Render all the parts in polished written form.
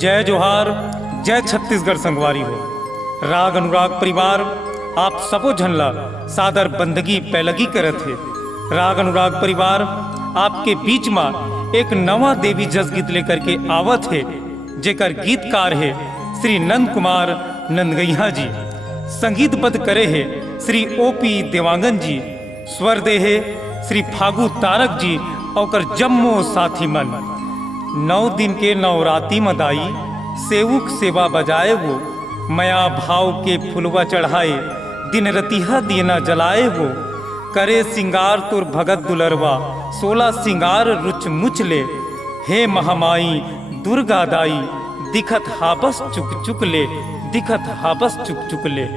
जय जोहार, जय छत्तीसगढ़ संगवारी हो। राग अनुराग परिवार आप सबो झनला सादर बंदगी पैलगी करत है। राग अनुराग परिवार आपके बीच में एक नवा देवी जस गीत लेकर के आवत है, जेकर गीतकार है श्री नंद कुमार नंदगैया जी। संगीतबद्ध करे है श्री ओपी देवांगन जी। स्वर दे है श्री फागु तारक जी और जम्मो साथी मन। 9 दिन के नवराती मदाई सेवक सेवा बजाए वो, मया भाव के फुलवा चढ़ाए दिन रतिहा दियना जलाए वो। करे सिंगार तुर भगत दुलरवा 16 सिंगार रुच मुच ले। हे महामाई दुर्गा दाई दिखत हाबस चुक चुक ले, दिखत हाबस चुक चुक ले।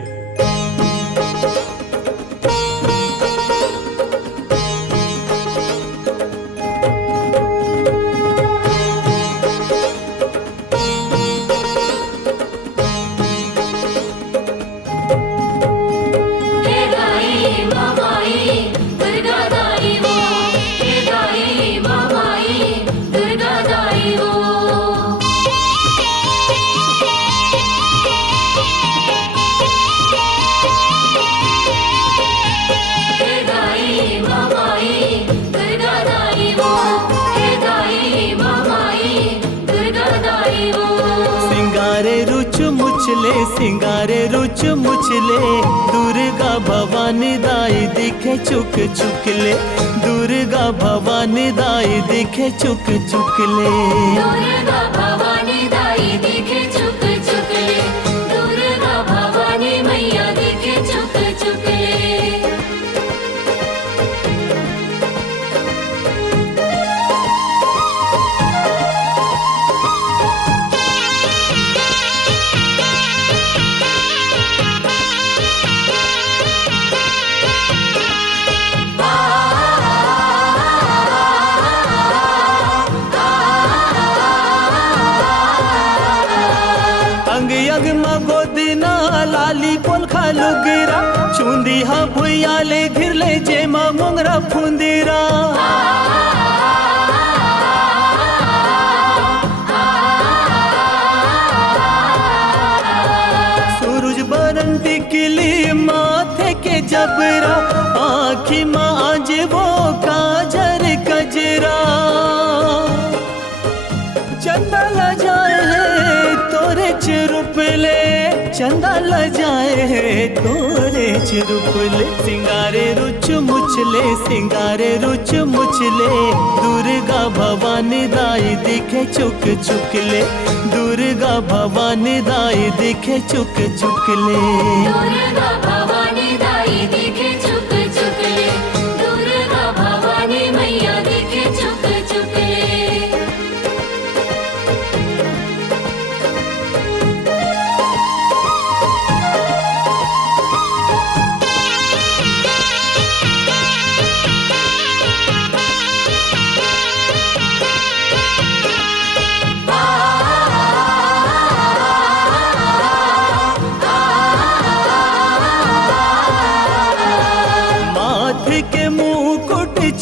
सिंगारे रुच मुचले दुर्गा भवानी दाई दिखे चुक चुक ले। दुर्गा भवानी दाई दिखे चुक चुक ले। दुर्गा भवानी दाई दिखे चुक चुक ले। दुर्गा भवानी मैया दिखे चुक चुक ले। लाली पोल खालू गिरा चुंदी हा भुया ले घिरले जेमा मोंगरा फुंदीरा। सूरज बरन टिकली माथे के जबरा आँखी माँ आज वो काजर कजरा। चंदा ल जाए तोरे चुरुप ले, चंदा ल जाए तोरे चुरुप ले। सिंगारे रुच मुचले सिंगारे रुच मुचले दुर्गा भवानी दाई दिखे चुक चुक ले। दुर्गा भवानी दाई दिखे चुक चुक ले। दुर्गा भवानी दाई दिखे चुक चुक ले। दुर्गा भवानी मैया दिखे चुक चुक ले।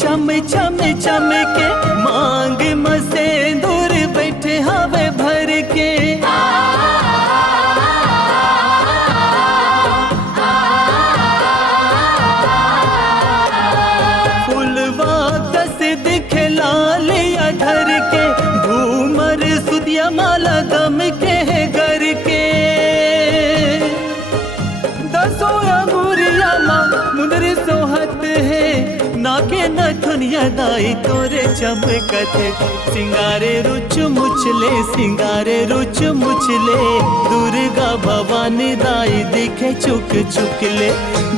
चम चम चम के मांग मसे दूर बैठे हवे भर के। फुलवा कस दिखे लाल अधर के घूमर सुदिया माला गम के है घर के। दसो अमुरिया माँ मुदर सोहत है नाके न दुनिया दाई तोरे चमकत। सिंगारे रुच मुचले सिंगारे रुच मुचले दुर्गा भवानी दाई दिखे चुक चुक ले।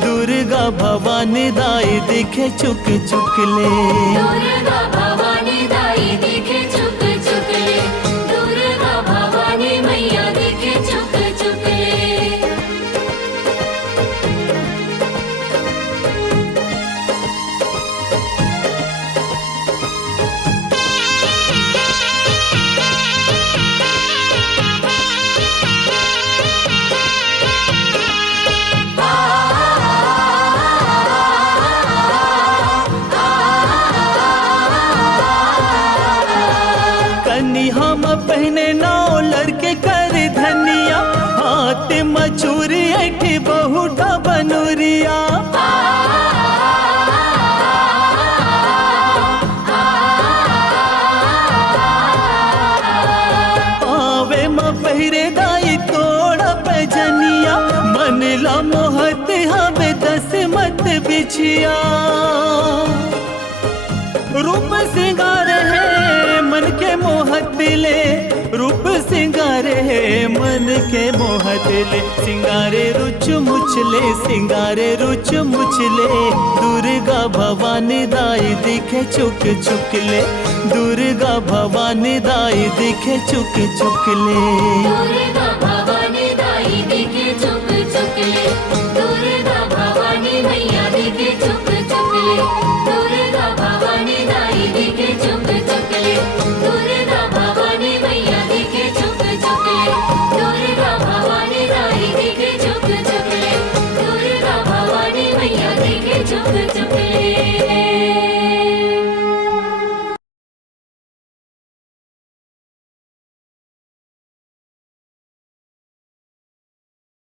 दुर्गा भवानी दाई दिखे चुक चुक ले। दुर्गा भवानी दाई दिखे चुक चुक ले। दुर्गा भवानी मैया दिखे चुक चुक ले। कन्नी हम पहने नाव लड़के कर धनिया हाथ मचूरी ऐठी बहुटा बनूरिया आवे म पहिरे दाई तोड़ा पैजनिया मन ला मोहत हमें दस मत बिछिया रूप सिंगार है मन के मोहत ले रूप सिंगार है मन के मोहत ले सिंगारे रुच मुचले सिंगारे रुच मुचले दुर्गा भवानी दाई दिखे चुक चुक ले दुर्गा भवानी दाई दिखे चुक चुक ले दुर्गा भवानी दाई दिखे चुक चुक ले दुर्गा भवानी मैया दिखे चुक चुक ले